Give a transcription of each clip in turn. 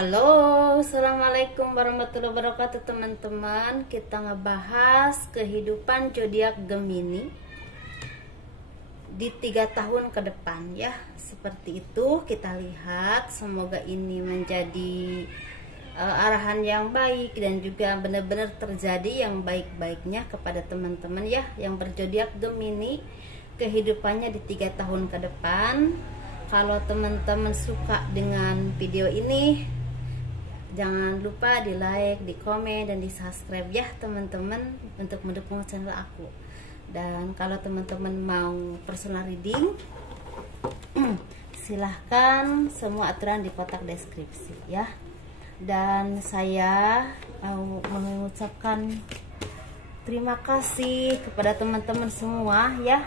Halo, assalamualaikum warahmatullahi wabarakatuh teman-teman. Kita ngebahas kehidupan zodiak Gemini di 3 tahun ke depan ya. Seperti itu kita lihat. Semoga ini menjadi arahan yang baik dan juga benar-benar terjadi yang baik-baiknya kepada teman-teman ya yang berzodiak Gemini, kehidupannya di 3 tahun ke depan. Kalau teman-teman suka dengan video ini, jangan lupa di like, di komen, dan di subscribe ya teman-teman untuk mendukung channel aku. Dan kalau teman-teman mau personal reading, silahkan semua aturan di kotak deskripsi ya. Dan saya mau mengucapkan terima kasih kepada teman-teman semua ya,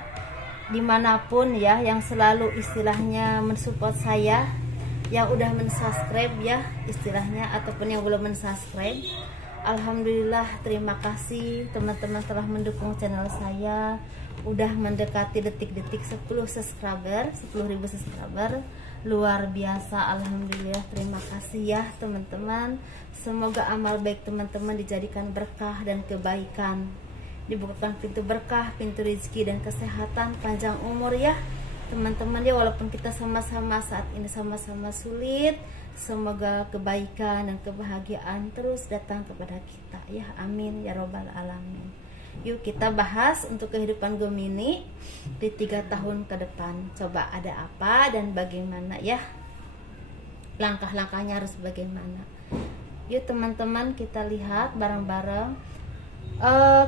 dimanapun ya, yang selalu istilahnya mensupport saya, yang udah mensubscribe ya istilahnya, ataupun yang belum mensubscribe. Alhamdulillah, terima kasih teman-teman telah mendukung channel saya. Udah mendekati detik-detik 10 subscriber, 10.000 subscriber. Luar biasa, alhamdulillah, terima kasih ya teman-teman. Semoga amal baik teman-teman dijadikan berkah dan kebaikan, dibukakan pintu berkah, pintu rezeki dan kesehatan, panjang umur ya teman-teman ya. Walaupun kita sama-sama saat ini sama-sama sulit, semoga kebaikan dan kebahagiaan terus datang kepada kita ya, amin ya robbal alamin. Yuk kita bahas untuk kehidupan Gemini di 3 tahun ke depan. Coba ada apa dan bagaimana ya, langkah-langkahnya harus bagaimana. Yuk teman-teman kita lihat bareng-bareng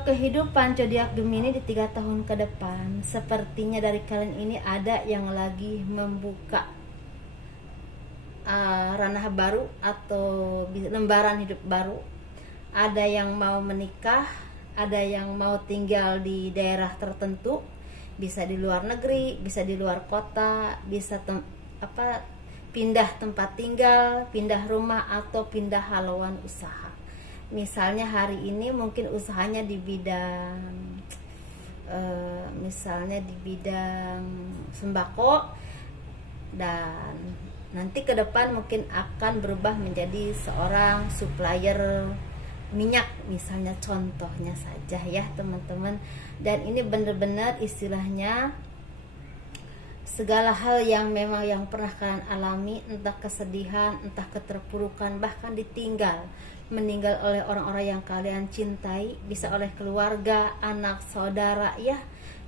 kehidupan zodiak Gemini di 3 tahun ke depan. Sepertinya dari kalian ini ada yang lagi membuka ranah baru atau lembaran hidup baru. Ada yang mau menikah, ada yang mau tinggal di daerah tertentu, bisa di luar negeri, bisa di luar kota, bisa pindah tempat tinggal, pindah rumah, atau pindah haluan usaha. Misalnya hari ini mungkin usahanya di bidang misalnya di bidang sembako, dan nanti ke depan mungkin akan berubah menjadi seorang supplier minyak misalnya, contohnya saja ya teman-teman. Dan ini benar-benar istilahnya segala hal yang memang yang pernah kalian alami, entah kesedihan, entah keterpurukan, bahkan ditinggal, meninggal oleh orang-orang yang kalian cintai, bisa oleh keluarga, anak, saudara ya,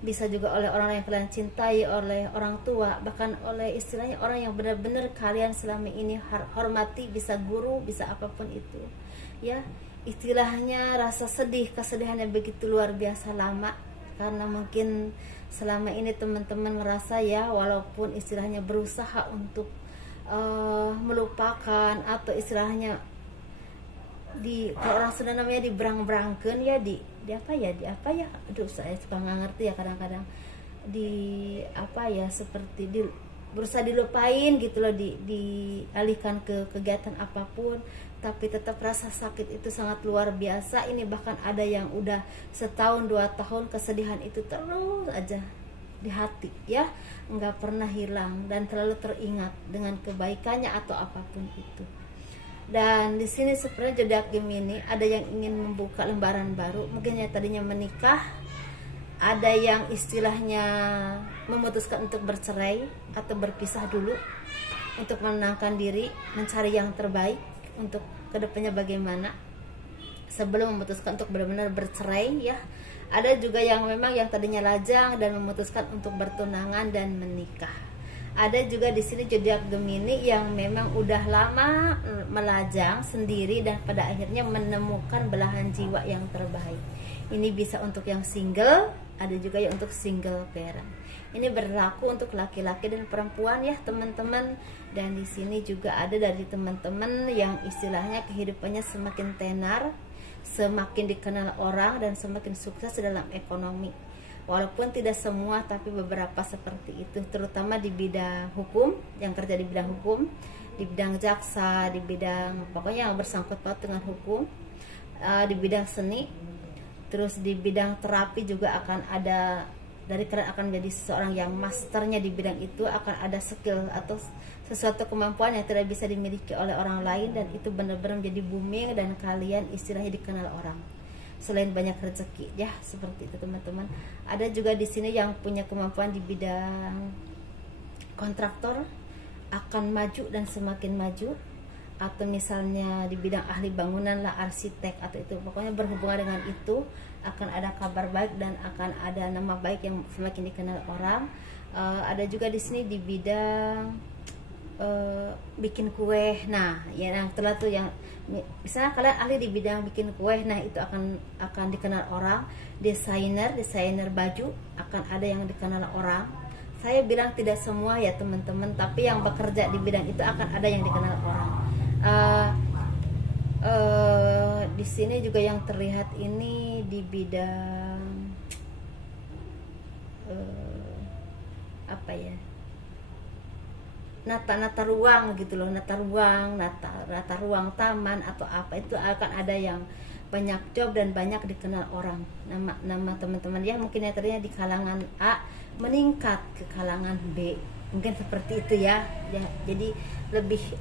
bisa juga oleh orang yang kalian cintai, oleh orang tua, bahkan oleh istilahnya orang yang benar-benar kalian selama ini hormati, bisa guru, bisa apapun itu ya. Istilahnya rasa sedih, kesedihannya begitu luar biasa lama, karena mungkin selama ini teman-teman ngerasa ya, walaupun istilahnya berusaha untuk melupakan, atau istilahnya kalau orang Sunda namanya diberang-berangkeun ya, di apa ya, aduh saya suka nggak ngerti ya kadang-kadang, di apa ya, seperti berusaha dilupain gitu loh, dialihkan ke kegiatan apapun, tapi tetap rasa sakit itu sangat luar biasa. Ini bahkan ada yang udah setahun 2 tahun kesedihan itu terus aja di hati ya, nggak pernah hilang dan terlalu teringat dengan kebaikannya atau apapun itu. Dan di sini sebenarnya zodiak Gemini ada yang ingin membuka lembaran baru, mungkin ya tadinya menikah, ada yang istilahnya memutuskan untuk bercerai atau berpisah dulu untuk menenangkan diri, mencari yang terbaik untuk kedepannya bagaimana sebelum memutuskan untuk benar-benar bercerai ya. Ada juga yang memang yang tadinya lajang dan memutuskan untuk bertunangan dan menikah. Ada juga di sini zodiak Gemini yang memang udah lama melajang sendiri dan pada akhirnya menemukan belahan jiwa yang terbaik. Ini bisa untuk yang single, ada juga yang untuk single parent. Ini berlaku untuk laki-laki dan perempuan ya teman-teman. Dan di sini juga ada dari teman-teman yang istilahnya kehidupannya semakin tenar, semakin dikenal orang, dan semakin sukses dalam ekonomi. Walaupun tidak semua, tapi beberapa seperti itu, terutama di bidang hukum, yang kerja di bidang hukum, di bidang jaksa, di bidang pokoknya yang bersangkut paut dengan hukum, di bidang seni, terus di bidang terapi juga akan ada dari kalian akan menjadi seseorang yang masternya di bidang itu, akan ada skill atau sesuatu kemampuan yang tidak bisa dimiliki oleh orang lain, dan itu benar-benar menjadi booming dan kalian istilahnya dikenal orang. Selain banyak rezeki ya, seperti itu teman-teman. Ada juga di sini yang punya kemampuan di bidang kontraktor akan maju dan semakin maju, atau misalnya di bidang ahli bangunan lah, arsitek atau itu, pokoknya berhubungan dengan itu akan ada kabar baik dan akan ada nama baik yang semakin dikenal orang. Ada juga di sini di bidang bikin kue. Nah, yang telah tuh yang misalnya kalian ahli di bidang bikin kue, nah itu akan dikenal orang. Desainer baju akan ada yang dikenal orang. Saya bilang tidak semua ya teman-teman, tapi yang bekerja di bidang itu akan ada yang dikenal orang. Di sini juga yang terlihat ini di bidang apa ya, nata ruang gitu loh, nata ruang taman atau apa, itu akan ada yang banyak job dan banyak dikenal orang. Nama teman-teman ya mungkin yang terlihat di kalangan A meningkat ke kalangan B, mungkin seperti itu ya. Jadi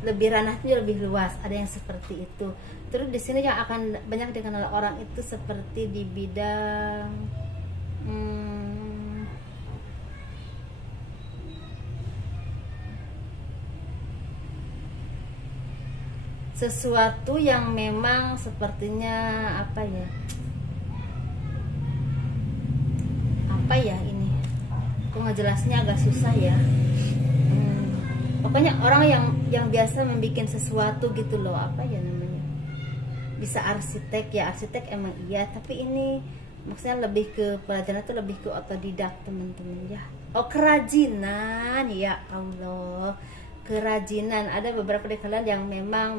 lebih ranahnya lebih luas, ada yang seperti itu. Terus di sini yang akan banyak dikenal orang itu seperti di bidang sesuatu yang memang sepertinya apa ya ini, aku ngejelasnya agak susah ya. Pokoknya orang yang biasa membuat sesuatu gitu loh, apa ya namanya, bisa arsitek ya, arsitek emang iya, tapi ini maksudnya lebih ke pelajaran itu lebih ke otodidak teman-teman ya. Oh, kerajinan ya Allah, kerajinan. Ada beberapa dari kalian yang memang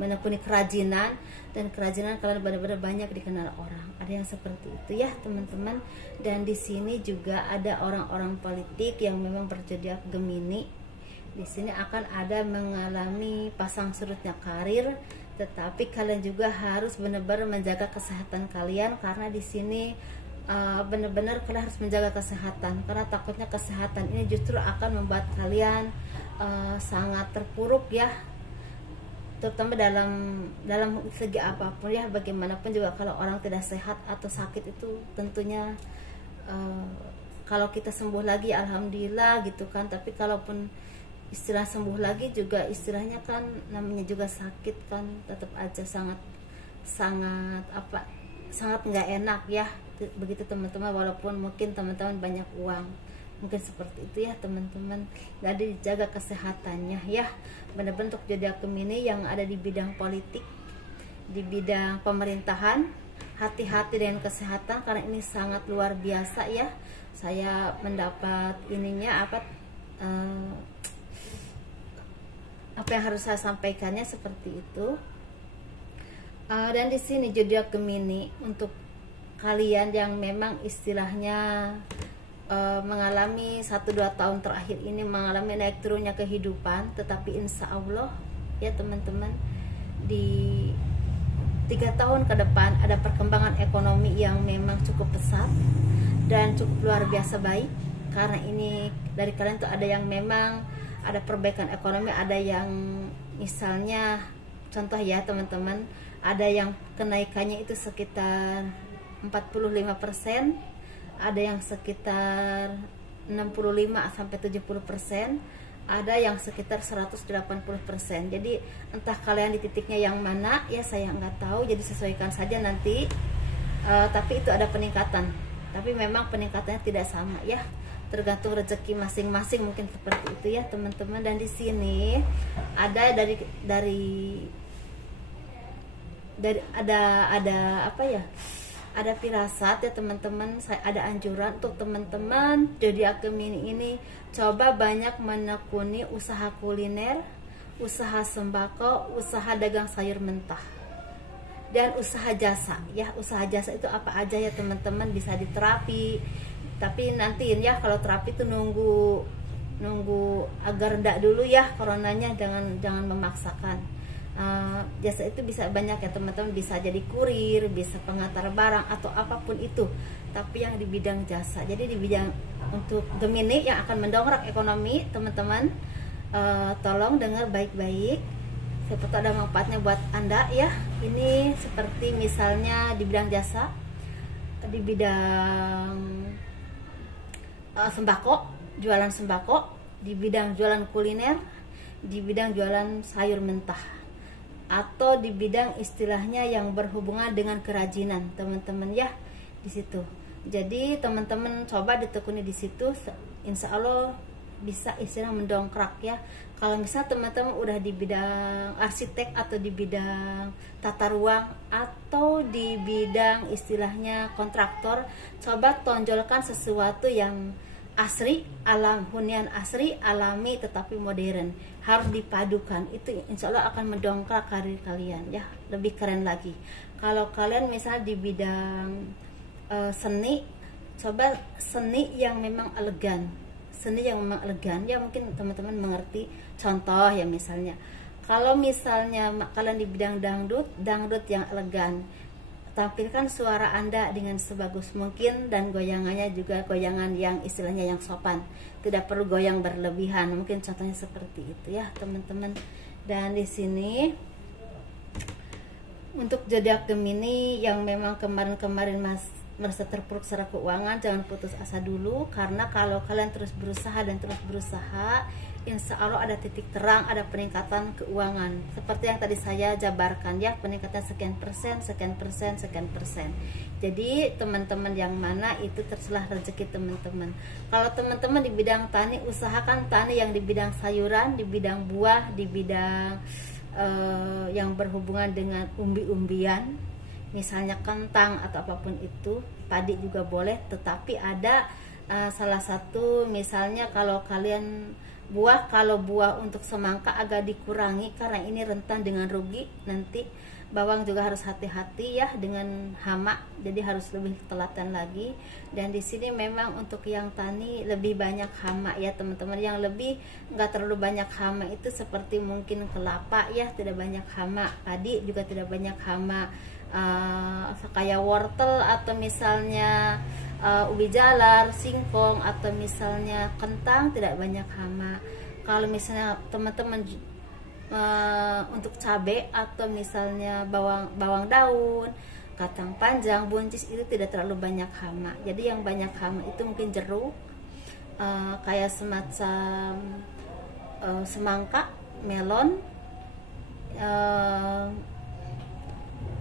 menekuni kerajinan, dan kerajinan kalian benar-benar banyak dikenal orang. Ada yang seperti itu ya teman-teman. Dan di sini juga ada orang-orang politik yang memang berzodiak Gemini. Di sini akan ada mengalami pasang surutnya karir, tetapi kalian juga harus benar-benar menjaga kesehatan kalian, karena di sini benar-benar kalian harus menjaga kesehatan, karena takutnya kesehatan ini justru akan membuat kalian sangat terpuruk ya, terutama dalam segi apapun ya. Bagaimanapun juga kalau orang tidak sehat atau sakit itu tentunya kalau kita sembuh lagi alhamdulillah gitu kan, tapi kalaupun istilah sembuh lagi juga istilahnya kan namanya juga sakit kan, tetap aja sangat nggak enak ya, begitu teman-teman. Walaupun mungkin teman-teman banyak uang, mungkin seperti itu ya teman-teman. Jadi jaga kesehatannya ya, benar-benar untuk zodiak Gemini yang ada di bidang politik, di bidang pemerintahan, hati-hati dengan kesehatan karena ini sangat luar biasa ya. Saya mendapat ininya apa yang harus saya sampaikannya seperti itu. Dan di sini zodiak Gemini untuk kalian yang memang istilahnya mengalami 1-2 tahun terakhir ini mengalami naik turunnya kehidupan, tetapi insya Allah ya teman-teman, di 3 tahun ke depan ada perkembangan ekonomi yang memang cukup pesat dan cukup luar biasa baik. Karena ini dari kalian tuh ada yang memang ada perbaikan ekonomi, ada yang misalnya contoh ya teman-teman, ada yang kenaikannya itu sekitar 45%, ada yang sekitar 65-70%, ada yang sekitar 180%. Jadi entah kalian di titiknya yang mana ya, saya nggak tahu, jadi sesuaikan saja nanti. Tapi itu ada peningkatan, tapi memang peningkatannya tidak sama ya, tergantung rezeki masing-masing, mungkin seperti itu ya teman-teman. Dan di sini ada ada apa ya, ada firasat ya teman-teman. Saya ada anjuran untuk teman-teman zodiak Gemini ini, coba banyak menekuni usaha kuliner, usaha sembako, usaha dagang sayur mentah, dan usaha jasa ya. Usaha jasa itu apa aja ya teman-teman, bisa di terapi, tapi nanti ya kalau terapi itu nunggu agar enggak dulu ya coronanya, jangan memaksakan. Jasa itu bisa banyak ya teman-teman, bisa jadi kurir, bisa pengantar barang atau apapun itu, tapi yang di bidang jasa. Jadi di bidang untuk Gemini yang akan mendongkrak ekonomi teman-teman, tolong dengar baik-baik, siapa tahu ada manfaatnya buat Anda ya. Ini seperti misalnya di bidang jasa, di bidang sembako, jualan sembako, di bidang jualan kuliner, di bidang jualan sayur mentah, atau di bidang istilahnya yang berhubungan dengan kerajinan teman-teman ya, di situ. Jadi teman-teman coba ditekuni di situ, insya Allah bisa istilah mendongkrak ya. Kalau misal teman-teman udah di bidang arsitek atau di bidang tata ruang atau di bidang istilahnya kontraktor, coba tonjolkan sesuatu yang asri, hunian asri, alami tetapi modern, harus dipadukan. Itu insya Allah akan mendongkrak karir kalian ya, lebih keren lagi. Kalau kalian misalnya di bidang seni, coba seni yang memang elegan, seni yang memang elegan ya, mungkin teman-teman mengerti. Contoh ya, misalnya kalau misalnya kalian di bidang dangdut, dangdut yang elegan, tampilkan suara Anda dengan sebagus mungkin, dan goyangannya juga goyangan yang istilahnya yang sopan, tidak perlu goyang berlebihan. Mungkin contohnya seperti itu ya teman-teman. Dan di sini untuk zodiak Gemini yang memang kemarin-kemarin merasa terpuruk secara keuangan, jangan putus asa dulu, karena kalau kalian terus berusaha dan terus berusaha, insya Allah ada titik terang, ada peningkatan keuangan seperti yang tadi saya jabarkan ya, peningkatan sekian persen, sekian persen, sekian persen. Jadi teman-teman yang mana itu terserah rezeki teman-teman. Kalau teman-teman di bidang tani, usahakan tani yang di bidang sayuran, di bidang buah, di bidang yang berhubungan dengan umbi-umbian, misalnya kentang atau apapun itu, padi juga boleh. Tetapi ada salah satu, misalnya kalau kalian buah, kalau buah untuk semangka agak dikurangi karena ini rentan dengan rugi nanti. Bawang juga harus hati-hati ya dengan hama, jadi harus lebih telaten lagi. Dan di sini memang untuk yang tani lebih banyak hama ya teman-teman. Yang lebih nggak terlalu banyak hama itu seperti mungkin kelapa ya, tidak banyak hama. Padi juga tidak banyak hama, kayak wortel atau misalnya ubi jalar, singkong atau misalnya kentang, tidak banyak hama. Kalau misalnya teman-teman untuk cabai atau misalnya bawang daun, kacang panjang, buncis, itu tidak terlalu banyak hama. Jadi yang banyak hama itu mungkin jeruk, kayak semacam semangka, melon,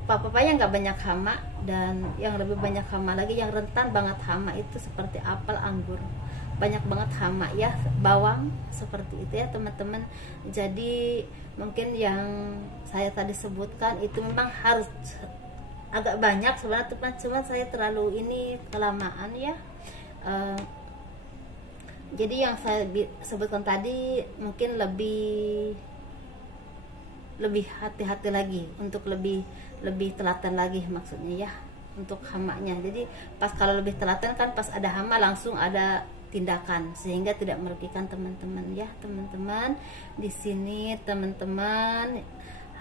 papaya nggak banyak hama. Dan yang lebih banyak hama lagi, yang rentan banget hama itu seperti apel, anggur, banyak banget hama ya. Bawang seperti itu ya teman-teman. Jadi mungkin yang saya tadi sebutkan itu memang harus agak banyak sebenarnya teman, cuma saya terlalu ini kelamaan ya. Jadi yang saya sebutkan tadi mungkin lebih hati-hati lagi, untuk lebih telaten lagi maksudnya ya untuk hamanya. Jadi pas kalau lebih telaten kan pas ada hama langsung ada tindakan, sehingga tidak merugikan teman-teman ya teman-teman. Di sini teman-teman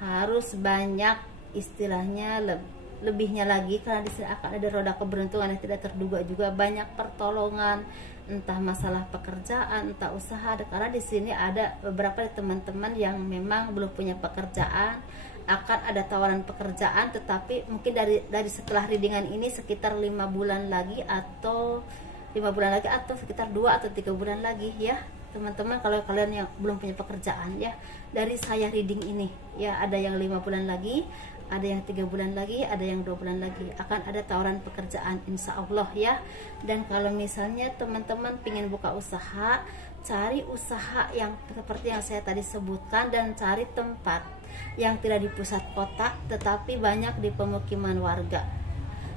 harus banyak istilahnya lebihnya lagi, karena di sini akan ada roda keberuntungan yang tidak terduga juga, banyak pertolongan, entah masalah pekerjaan, entah usaha. Karena di sini ada beberapa teman-teman yang memang belum punya pekerjaan, akan ada tawaran pekerjaan, tetapi mungkin dari setelah readingan ini sekitar 5 bulan lagi atau 5 bulan lagi atau sekitar 2 atau 3 bulan lagi ya teman-teman. Kalau kalian yang belum punya pekerjaan ya, dari saya reading ini ya, ada yang 5 bulan lagi, ada yang 3 bulan lagi, ada yang 2 bulan lagi, akan ada tawaran pekerjaan insya Allah ya. Dan kalau misalnya teman-teman ingin buka usaha, cari usaha yang seperti yang saya tadi sebutkan, dan cari tempat yang tidak di pusat kota tetapi banyak di pemukiman warga.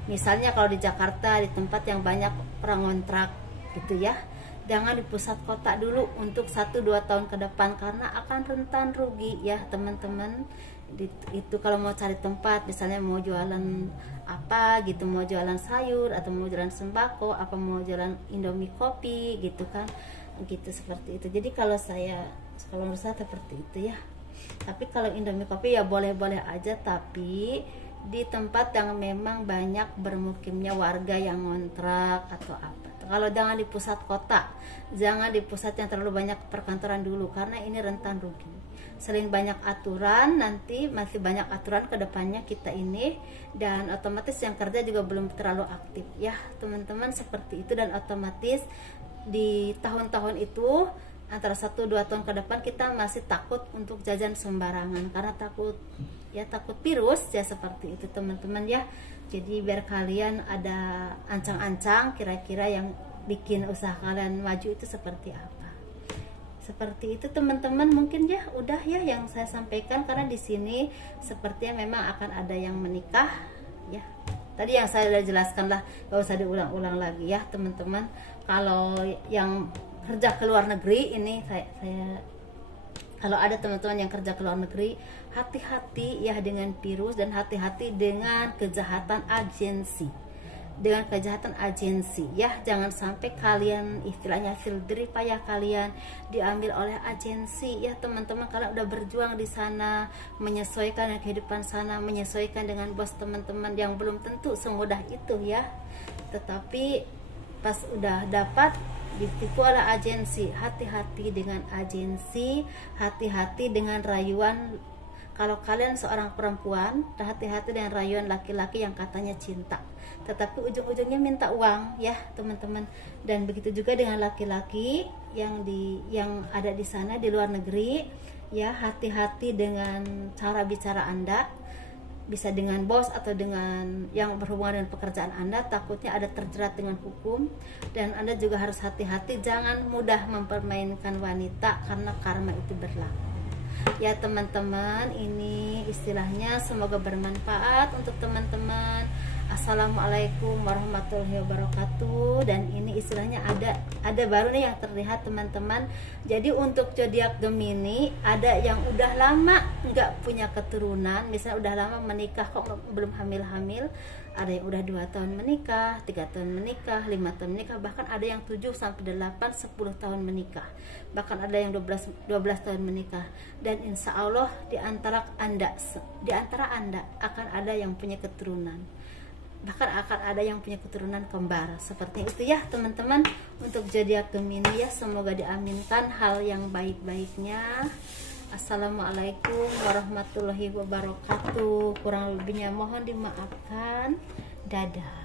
Misalnya kalau di Jakarta, di tempat yang banyak orang ngontrak gitu ya. Jangan di pusat kota dulu untuk 1-2 tahun ke depan, karena akan rentan rugi ya teman-teman. Itu kalau mau cari tempat, misalnya mau jualan apa gitu, mau jualan sayur atau mau jualan sembako, apa mau jualan Indomie kopi gitu kan, gitu seperti itu. Jadi kalau menurut saya seperti itu ya. Tapi kalau Indomie kopi ya boleh-boleh aja, tapi di tempat yang memang banyak bermukimnya warga yang ngontrak atau apa. Kalau jangan di pusat kota, jangan di pusat yang terlalu banyak perkantoran dulu, karena ini rentan rugi. Selain banyak aturan, nanti masih banyak aturan ke depannya kita ini, dan otomatis yang kerja juga belum terlalu aktif ya teman-teman, seperti itu. Dan otomatis di tahun-tahun itu antara 1-2 tahun ke depan kita masih takut untuk jajan sembarangan karena takut virus ya, seperti itu teman-teman ya. Jadi biar kalian ada ancang-ancang kira-kira yang bikin usaha kalian maju itu seperti apa. Seperti itu teman-teman, mungkin ya udah ya yang saya sampaikan, karena di sini sepertinya memang akan ada yang menikah ya. Tadi yang saya udah jelaskan lah, gak usah diulang-ulang lagi ya teman-teman. Kalau yang kerja ke luar negeri ini saya kalau ada teman-teman yang kerja ke luar negeri, hati-hati ya dengan virus, dan hati-hati dengan kejahatan agensi. Dengan kejahatan agensi ya, jangan sampai kalian istilahnya filteri payah kalian diambil oleh agensi ya teman-teman. Kalian udah berjuang di sana, menyesuaikan dengan kehidupan sana, menyesuaikan dengan bos teman-teman yang belum tentu semudah itu ya. Tetapi pas udah dapat ditipu oleh agensi, hati-hati dengan agensi, hati-hati dengan rayuan. Kalau kalian seorang perempuan, hati-hati dengan rayuan laki-laki yang katanya cinta, tetapi ujung-ujungnya minta uang ya teman-teman. Dan begitu juga dengan laki-laki yang ada di sana di luar negeri ya, hati-hati dengan cara bicara Anda. Bisa dengan bos atau dengan yang berhubungan dengan pekerjaan Anda, takutnya ada terjerat dengan hukum. Dan Anda juga harus hati-hati, jangan mudah mempermainkan wanita karena karma itu berlaku ya teman-teman. Ini istilahnya semoga bermanfaat untuk teman-teman. Assalamualaikum warahmatullahi wabarakatuh. Dan ini istilahnya ada baru nih yang terlihat teman-teman. Jadi untuk zodiak Gemini, ada yang udah lama nggak punya keturunan, misalnya udah lama menikah kok belum hamil-hamil. Ada yang udah 2 tahun menikah, 3 tahun menikah, 5 tahun menikah, bahkan ada yang 7 sampai 8, 10 tahun menikah, bahkan ada yang 12 tahun menikah. Dan insya Allah di antara anda akan ada yang punya keturunan, bahkan akan ada yang punya keturunan kembar. Seperti itu ya teman-teman untuk zodiak Gemini ya, semoga diaminkan hal yang baik-baiknya. Assalamualaikum warahmatullahi wabarakatuh. Kurang lebihnya mohon dimaafkan. Dadah.